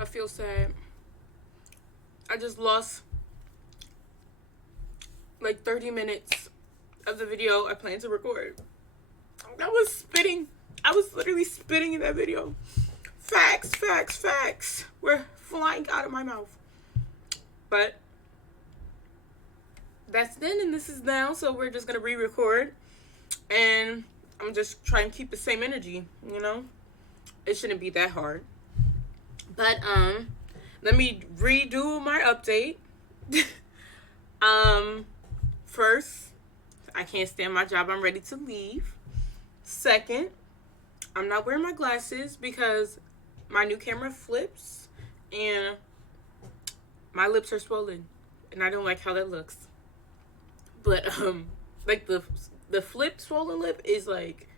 I feel sad. I just lost like 30 minutes of the video I planned to record. I was spitting. I was literally spitting in that video. Facts, facts, facts were flying out of my mouth. But that's then and this is now, so we're just gonna re-record. And I'm just trying to keep the same energy, you know? It shouldn't be that hard. But let me redo my update. First, I can't stand my job. I'm ready to leave. Second, I'm not wearing my glasses because my new camera flips and my lips are swollen and I don't like how that looks. But like the flip swollen lip is like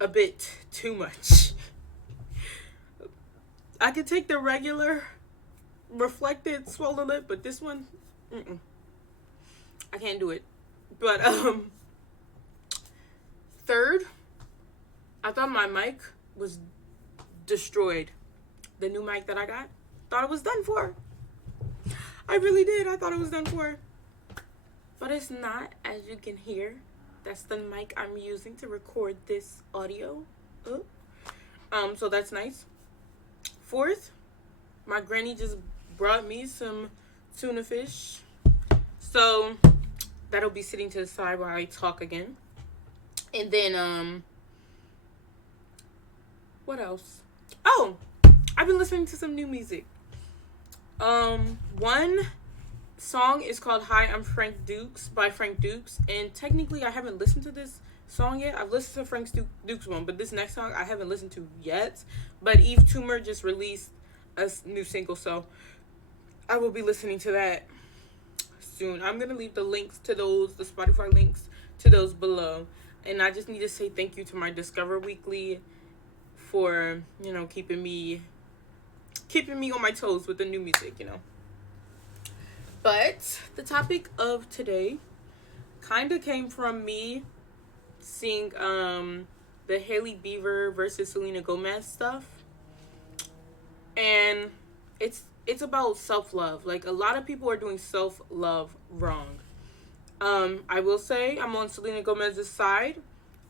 a bit too much. I could take the regular reflected swollen lip, but this one, I can't do it. But third, I thought my mic was destroyed. The new mic that I got, thought it was done for. I really did. I thought it was done for. But it's not, as you can hear. That's the mic I'm using to record this audio. So that's nice. Fourth, my granny just brought me some tuna fish. So that'll be sitting to the side while I talk again. And then, what else? Oh, I've been listening to some new music. One song is called Hi, I'm Frank Dukes by Frank Dukes. And technically, I haven't listened to this song yet. I've listened to Frank Dukes one, but this next song I haven't listened to yet. But Eve Toomer just released a new single, so I will be listening to that soon. I'm going to leave the links to those, the Spotify links to those below. And I just need to say thank you to my Discover Weekly for, keeping me on my toes with the new music, But the topic of today kind of came from me seeing the Hailey Bieber versus Selena Gomez stuff. And it's about self-love. Like, a lot of people are doing self-love wrong. I will say I'm on Selena Gomez's side.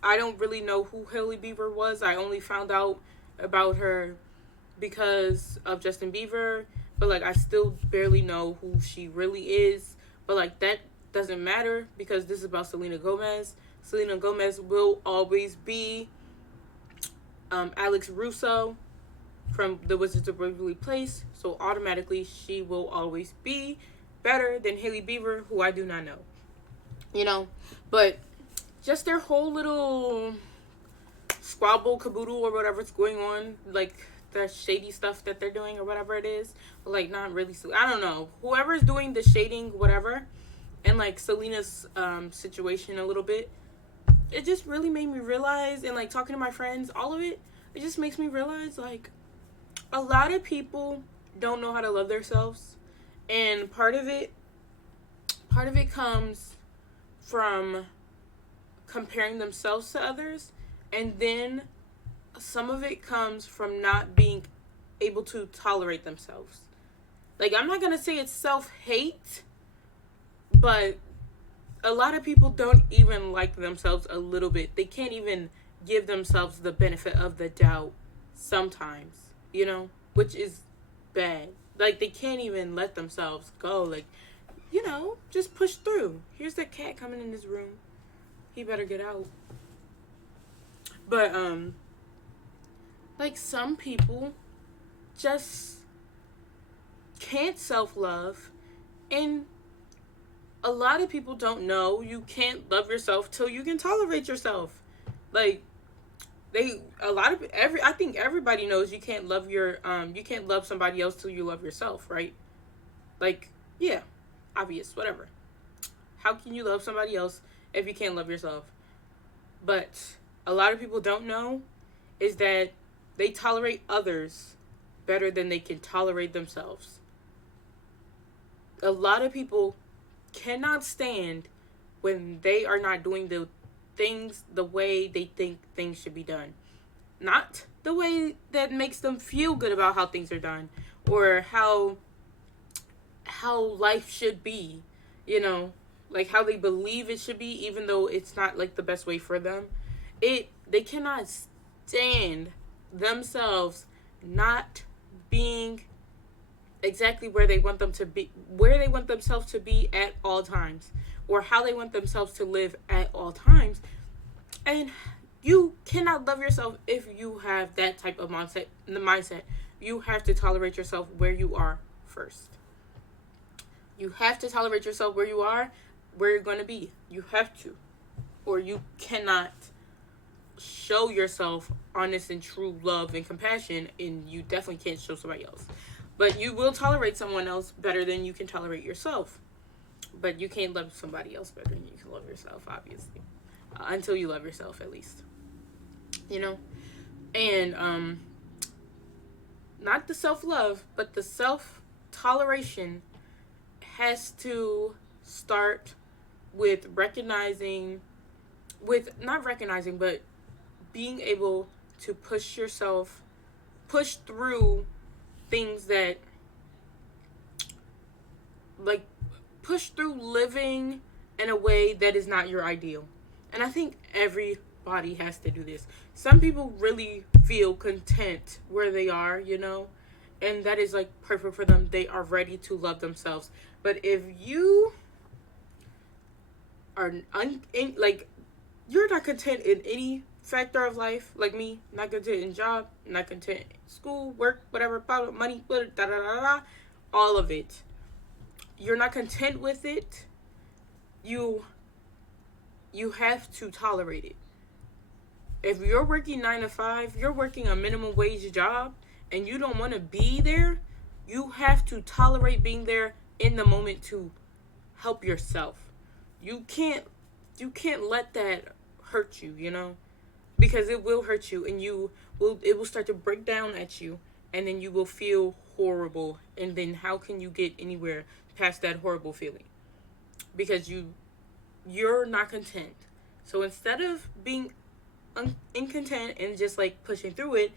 I don't really know who Hailey Bieber was. I only found out about her because of Justin Bieber. But, like, I still barely know who she really is. But, like, that doesn't matter because this is about Selena Gomez. Selena Gomez will always be Alex Russo from The Wizards of Waverly Place. So, automatically, she will always be better than Hailey Bieber, who I do not know. But just their whole little squabble, caboodle, or whatever's going on, like, the shady stuff that they're doing or whatever it is, but like not really. I don't know. Whoever's doing the shading, whatever, and like Selena's situation a little bit, it just really made me realize, and like talking to my friends, all of it just makes me realize like a lot of people don't know how to love themselves, and part of it comes from comparing themselves to others, and then some of it comes from not being able to tolerate themselves. Like, I'm not going to say it's self-hate, but a lot of people don't even like themselves a little bit. They can't even give themselves the benefit of the doubt sometimes, which is bad. Like, they can't even let themselves go. Like, just push through. Here's that cat coming in this room. He better get out. But, like, some people just can't self-love, and a lot of people don't know you can't love yourself till you can tolerate yourself. Like, I think everybody knows you can't love you can't love somebody else till you love yourself, right? Like, yeah, obvious, whatever. How can you love somebody else if you can't love yourself? But a lot of people don't know is that they tolerate others better than they can tolerate themselves. A lot of people cannot stand when they are not doing the things the way they think things should be done. not the way that makes them feel good about how things are done or how life should be, you know, like how they believe it should be, even though it's not like the best way for them. They cannot stand themselves not being exactly where they want them to be, where they want themselves to be at all times, or how they want themselves to live at all times. And you cannot love yourself if you have that type of mindset. You have to tolerate yourself where you are first. You have to tolerate yourself where you are, where you're going to be. You have to. Or you cannot show yourself honest and true love and compassion, and you definitely can't show somebody else. But you will tolerate someone else better than you can tolerate yourself. But you can't love somebody else better than you can love yourself, obviously. Until you love yourself, at least. You know? And, not the self-love, but the self-toleration has to start with but being able to push through things that, like, push through living in a way that is not your ideal. And I think everybody has to do this. Some people really feel content where they are, you know, and that is like perfect for them. They are ready to love themselves. But if you are you're not content in any factor of life, like me, not content in job, not content in school, work, whatever, money, all of it. You're not content with it. You have to tolerate it. If you're working 9 to 5, you're working a minimum wage job, and you don't want to be there, you have to tolerate being there in the moment to help yourself. You can't let that hurt you, you know, because it will hurt you, and it will start to break down at you, and then you will feel horrible. And then how can you get anywhere past that horrible feeling? Because you're not content. So instead of being incontent and just like pushing through it,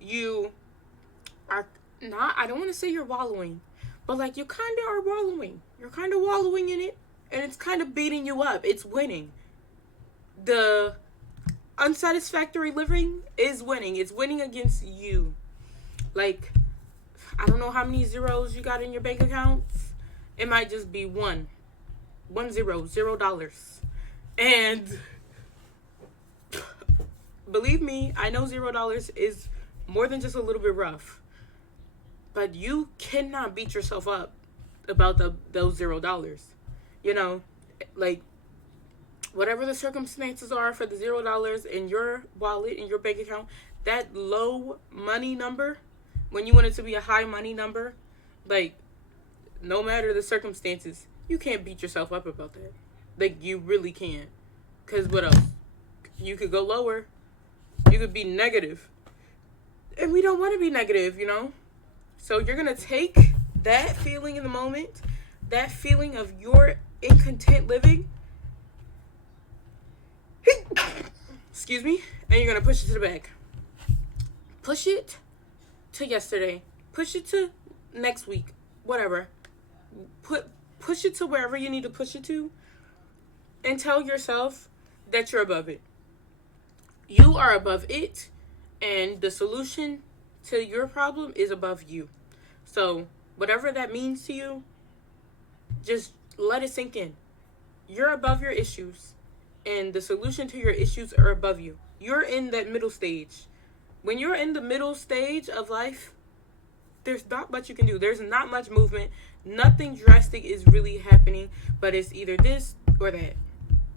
you are not, I don't want to say you're wallowing, but like you kind of are wallowing. You're kind of wallowing in it, and it's kind of beating you up. It's winning. The unsatisfactory living is winning. It's winning against you. Like, I don't know how many zeros you got in your bank accounts. It might just be $1 $0. And believe me, I know $0 is more than just a little bit rough. But you cannot beat yourself up about those $0. You know, like, whatever the circumstances are for the $0 in your wallet, in your bank account, that low money number, when you want it to be a high money number, like, no matter the circumstances, you can't beat yourself up about that. Like, you really can't. Because what else? You could go lower. You could be negative. And we don't want to be negative, you know? So you're going to take that feeling in the moment, that feeling of your incontent living, excuse me, and you're going to push it to the back. Push it to yesterday. Push it to next week. Whatever. Push it to wherever you need to push it to, and tell yourself that you're above it. You are above it, and the solution to your problem is above you. So whatever that means to you, just let it sink in. You're above your issues, and the solution to your issues are above you. You're in that middle stage. When you're in the middle stage of life, there's not much you can do. There's not much movement. Nothing drastic is really happening, but it's either this or that.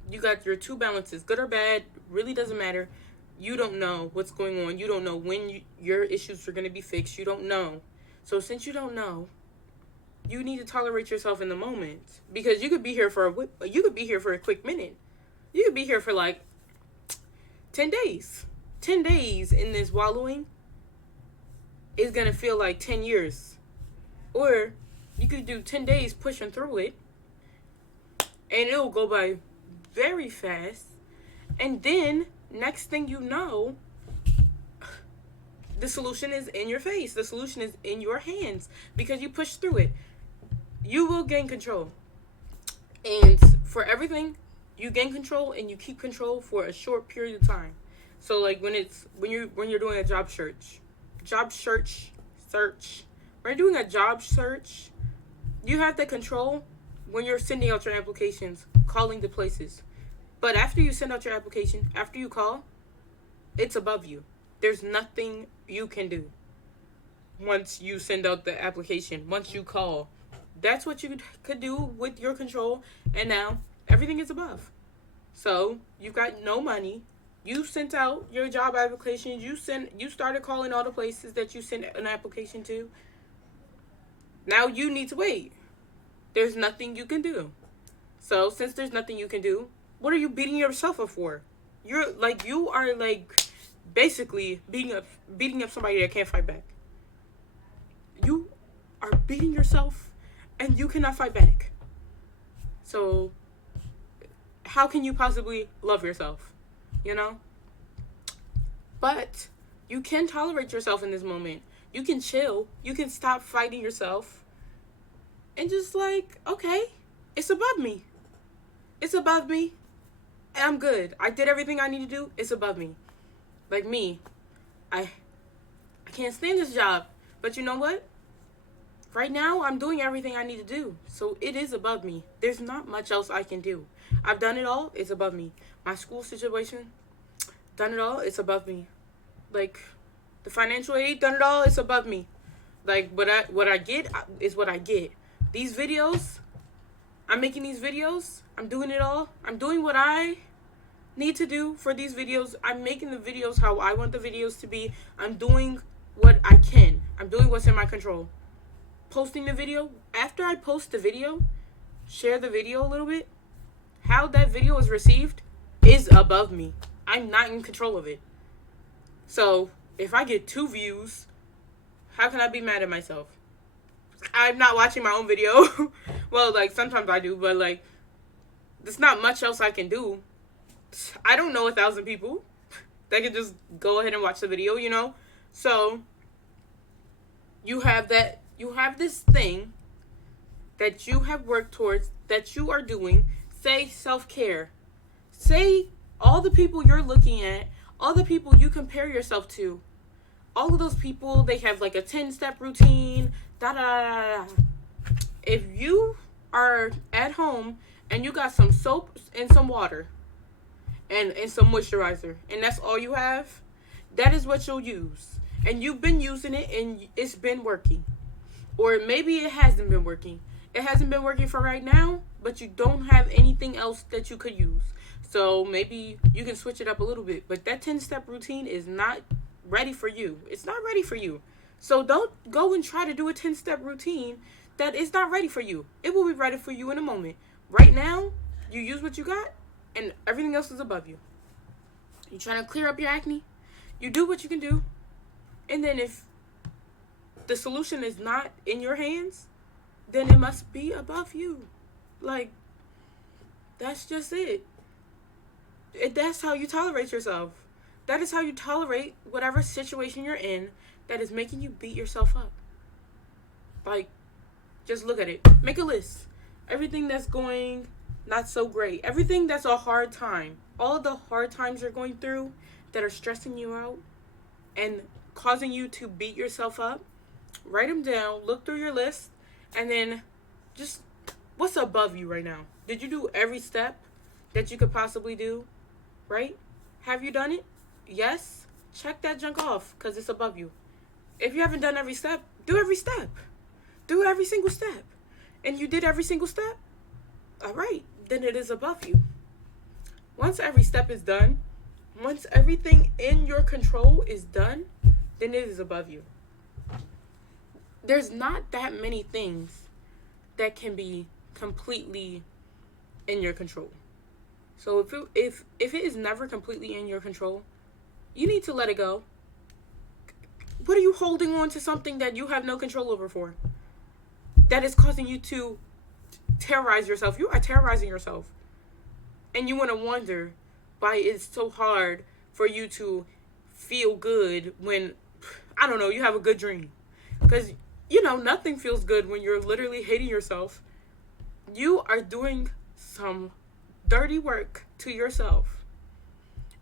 You got your two balances, good or bad, really doesn't matter. You don't know what's going on. You don't know when your issues are going to be fixed. You don't know. So since you don't know, you need to tolerate yourself in the moment, because you could be here for a quick minute. You could be here for like 10 days. 10 days in this wallowing is going to feel like 10 years. Or you could do 10 days pushing through it, and it'll go by very fast. And then next thing you know, the solution is in your face. The solution is in your hands because you push through it. You will gain control. And for everything, you gain control and you keep control for a short period of time. So like when you're doing a job search, when you're doing a job search, you have the control when you're sending out your applications, calling the places. But after you send out your application, after you call, it's above you. There's nothing you can do once you send out the application, once you call. That's what you could do with your control, and now everything is above. So you've got no money. You sent out your job application. You started calling all the places that you sent an application to. Now you need to wait. There's nothing you can do. So since there's nothing you can do, what are you beating yourself up for? You are basically beating up somebody that can't fight back. You are beating yourself and you cannot fight back. So how can you possibly love yourself? You know? But you can tolerate yourself in this moment. You can chill. You can stop fighting yourself. And just okay, it's above me. It's above me. And I'm good. I did everything I need to do. It's above me. Like me. I can't stand this job. But you know what? Right now, I'm doing everything I need to do. So it is above me. There's not much else I can do. I've done it all. It's above me. My school situation, done it all. It's above me. The financial aid, done it all. It's above me. What I get is what I get. These videos, I'm making these videos. I'm doing it all. I'm doing what I need to do for these videos. I'm making the videos how I want the videos to be. I'm doing what I can. I'm doing what's in my control. Posting the video, after I post the video, share the video a little bit, how that video is received is above me. I'm not in control of it. So if I get 2 views, how can I be mad at myself? I'm not watching my own video. Well, sometimes I do, but there's not much else I can do. I don't know 1,000 people that can just go ahead and watch the video, So you have this thing that you have worked towards, that you are doing. Say self-care. Say all the people you're looking at, all the people you compare yourself to, all of those people, they have a 10-step routine, da da da da. If you are at home and you got some soap and some water and some moisturizer, and that's all you have, that is what you'll use. And you've been using it and it's been working. Or maybe it hasn't been working. It hasn't been working for right now, but you don't have anything else that you could use. So maybe you can switch it up a little bit. But that 10-step routine is not ready for you. It's not ready for you. So don't go and try to do a 10-step routine that is not ready for you. It will be ready for you in a moment. Right now, you use what you got, and everything else is above you. You trying to clear up your acne? You do what you can do. And then if the solution is not in your hands, then it must be above you. That's just it. That's how you tolerate yourself. That is how you tolerate whatever situation you're in that is making you beat yourself up. Just look at it. Make a list. Everything that's going not so great. Everything that's a hard time. All the hard times you're going through that are stressing you out and causing you to beat yourself up. Write them down. Look through your list. And then just what's above you right now? Did you do every step that you could possibly do? Right? Have you done it? Yes? Check that junk off because it's above you. If you haven't done every step, do every step. Do every single step. And you did every single step? All right. Then it is above you. Once every step is done, once everything in your control is done, then it is above you. There's not that many things that can be completely in your control. So if it is never completely in your control, you need to let it go. What are you holding on to something that you have no control over for? That is causing you to terrorize yourself. You are terrorizing yourself. And you want to wonder why it's so hard for you to feel good when I don't know, you have a good dream. Because, nothing feels good when you're literally hating yourself. You are doing some dirty work to yourself.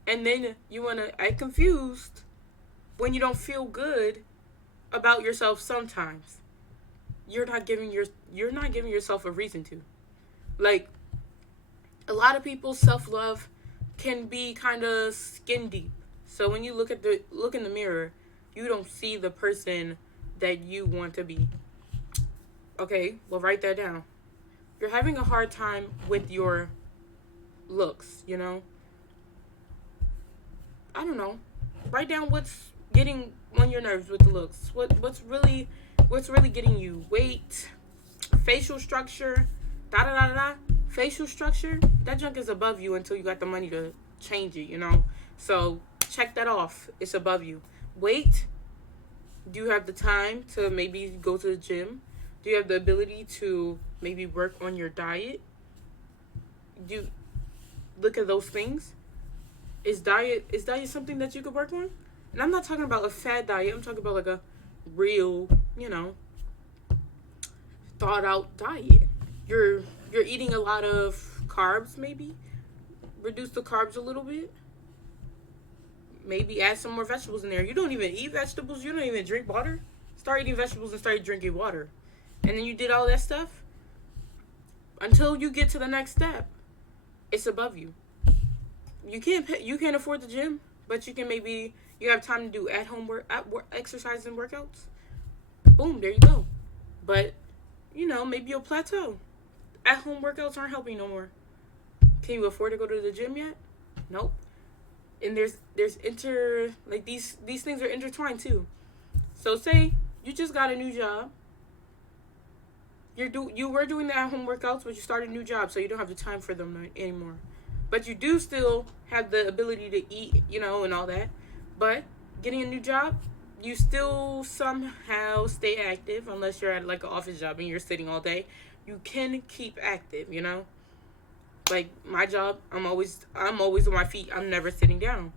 And then you want to act confused when you don't feel good about yourself sometimes. You're not giving yourself a reason to. Like, a lot of people's self-love can be kind of skin deep. So when you look in the mirror, you don't see the person that you want to be. Okay, well, write that down. You're having a hard time with your looks, I don't know. Write down what's getting on your nerves with the looks. What's really getting you? Weight, facial structure, da da da da. Facial structure, that junk is above you until you got the money to change it. So check that off. It's above you. Weight, do you have the time to maybe go to the gym? Do you have the ability to maybe work on your diet? Do you look at those things? Is diet something that you could work on? And I'm not talking about a fad diet. I'm talking about like a real, thought out diet. You're eating a lot of carbs, maybe. Reduce the carbs a little bit. Maybe add some more vegetables in there. You don't even eat vegetables. You don't even drink water. Start eating vegetables and start drinking water. And then you did all that stuff. Until you get to the next step, it's above you. You can't afford the gym, but you have time to do at home exercise and workouts. Boom, there you go. But maybe you'll plateau. At home workouts aren't helping no more. Can you afford to go to the gym yet? Nope. And there's these things are intertwined too. So say you just got a new job. You were doing the at home workouts, but you started a new job, so you don't have the time for them anymore. But you do still have the ability to eat, and all that. But getting a new job, you still somehow stay active, unless you're at like an office job and you're sitting all day. You can keep active, Like my job, I'm always on my feet. I'm never sitting down.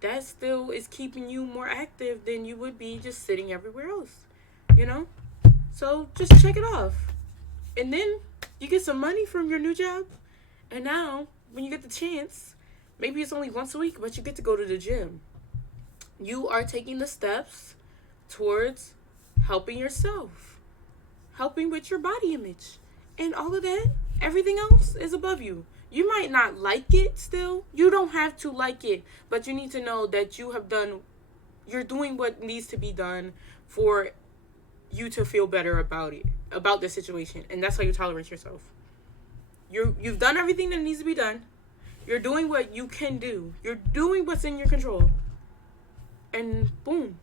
That still is keeping you more active than you would be just sitting everywhere else, So just check it off. And then you get some money from your new job. And now, when you get the chance, maybe it's only once a week, but you get to go to the gym. You are taking the steps towards helping yourself, helping with your body image. And all of that, everything else is above you. You might not like it still. You don't have to like it, but you need to know that you're doing what needs to be done for you to feel better about the situation. And that's how you tolerate yourself. You've done everything that needs to be done. You're doing what you can do. You're doing what's in your control. And boom.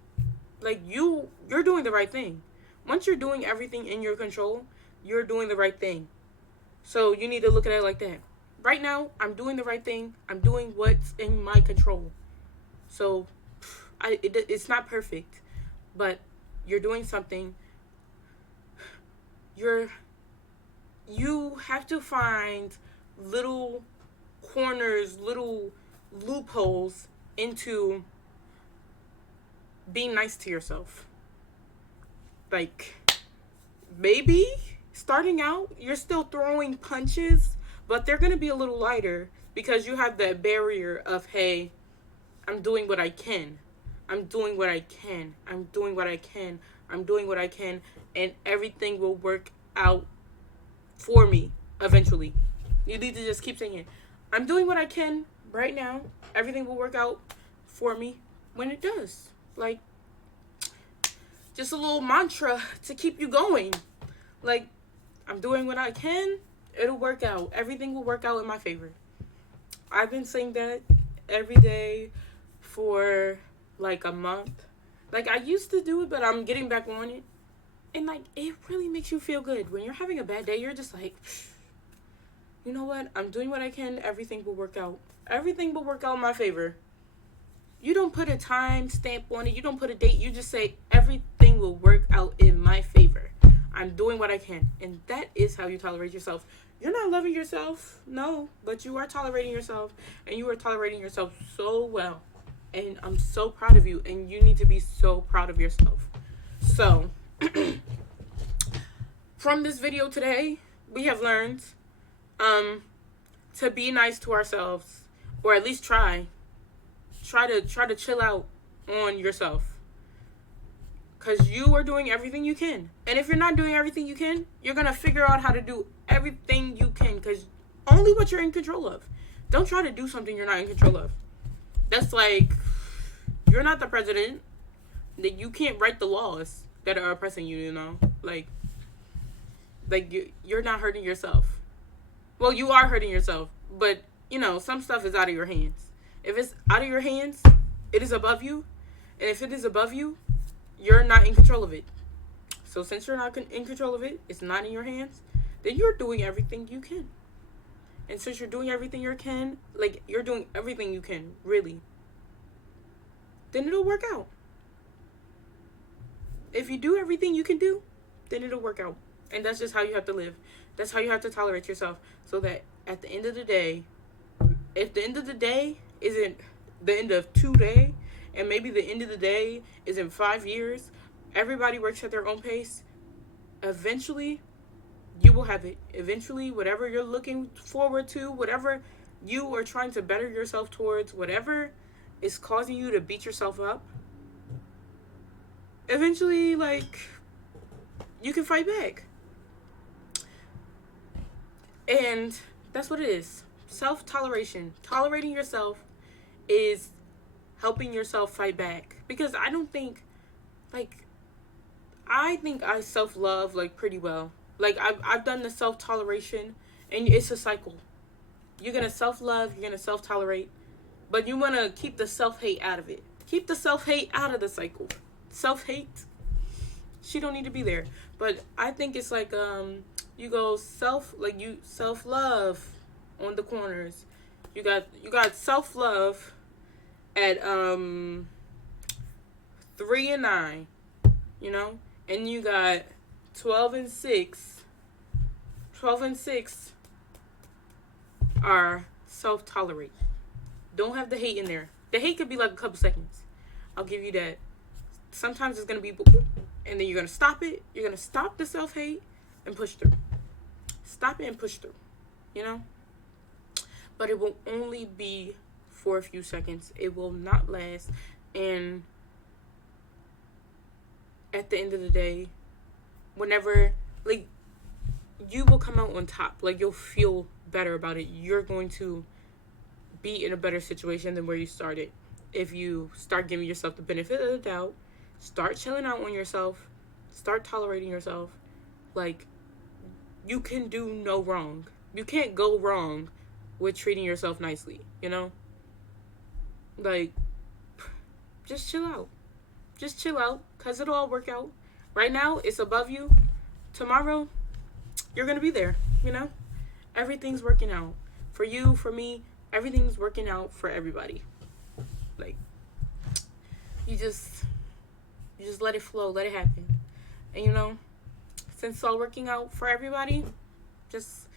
Like you're doing the right thing. Once you're doing everything in your control, you're doing the right thing. So you need to look at it like that. Right now, I'm doing the right thing. I'm doing what's in my control. So it's not perfect, but you're doing something. You have to find little corners, little loopholes into being nice to yourself. Like, maybe starting out, you're still throwing punches, but they're going to be a little lighter because you have that barrier of, hey, I'm doing what I can. I'm doing what I can. I'm doing what I can. I'm doing what I can. And everything will work out for me eventually. You need to just keep saying it. I'm doing what I can right now. Everything will work out for me when it does. Like, just a little mantra to keep you going. Like, I'm doing what I can. It'll work out. Everything will work out in my favor. I've been saying that every day for like a month. Like, I used to do it, but I'm getting back on it. And like, it really makes you feel good. When you're having a bad day, you're just like, you know what? I'm doing what I can. Everything will work out. Everything will work out in my favor. You don't put a time stamp on it. You don't put a date. You just say, everything will work out in my favor. I'm doing what I can. And that is how you tolerate yourself. You're not loving yourself. No. But you are tolerating yourself. And you are tolerating yourself so well. And I'm so proud of you, and you need to be so proud of yourself. So, from this video today, we have learned to be nice to ourselves, or at least try to chill out on yourself, because you are doing everything you can. And if you're not doing everything you can, you're gonna figure out how to do everything you can, because only what you're in control of. Don't try to do something you're not in control of. That's like, you're not the president. That you can't write the laws that are oppressing you. Like you're not hurting yourself. Well, you are hurting yourself, but some stuff is out of your hands. If it's out of your hands, it is above you, and if it is above you, you're not in control of it. So since you're not in control of it, it's not in your hands, then you're doing everything you can. And since you're doing everything you can, like you're doing everything you can, really, then it'll work out. If you do everything you can do, then it'll work out. And that's just how you have to live. That's how you have to tolerate yourself. So that at the end of the day, if the end of the day isn't the end of today, and maybe the end of the day is in 5 years, everybody works at their own pace. Eventually, you will have it. Eventually, whatever you're looking forward to, whatever you are trying to better yourself towards, whatever is causing you to beat yourself up, eventually, you can fight back. And that's what it is. Self-toleration. Tolerating yourself is helping yourself fight back. Because I think I self-love, pretty well. I've done the self-toleration, and it's a cycle. You're going to self-love, you're going to self-tolerate, but you want to keep the self-hate out of it. Keep the self-hate out of the cycle. Self-hate, she don't need to be there. But I think it's you go self-love on the corners. You got self-love at 3 and 9, and you got 12 and 6. 12 and 6 are self-tolerate. Don't have the hate in there. The hate could be a couple seconds. I'll give you that. Sometimes it's going to be boop, and then you're going to stop it. You're going to stop the self-hate and push through. Stop it and push through, But it will only be for a few seconds. It will not last. And at the end of the day, whenever, you will come out on top. You'll feel better about it. You're going to be in a better situation than where you started. If you start giving yourself the benefit of the doubt, start chilling out on yourself, start tolerating yourself. You can do no wrong. You can't go wrong with treating yourself nicely, just chill out. Just chill out, because it'll all work out. Right now, it's above you. Tomorrow, you're going to be there, Everything's working out. For you, for me, everything's working out for everybody. You just let it flow, let it happen. And since it's all working out for everybody, just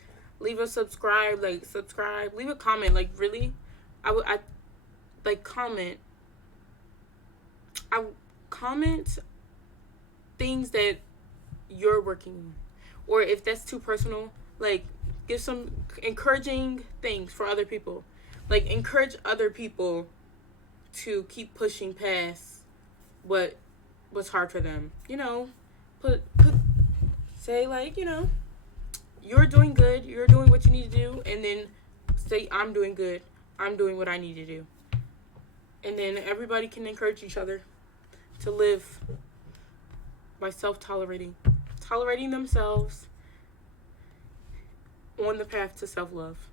leave a subscribe, leave a comment. Really, comment things that you're working on, or if that's too personal, give some encouraging things for other people. Encourage other people to keep pushing past what's hard for them. Say you're doing good, you're doing what you need to do, and then say, I'm doing good, I'm doing what I need to do. And then everybody can encourage each other to live by tolerating themselves on the path to self-love.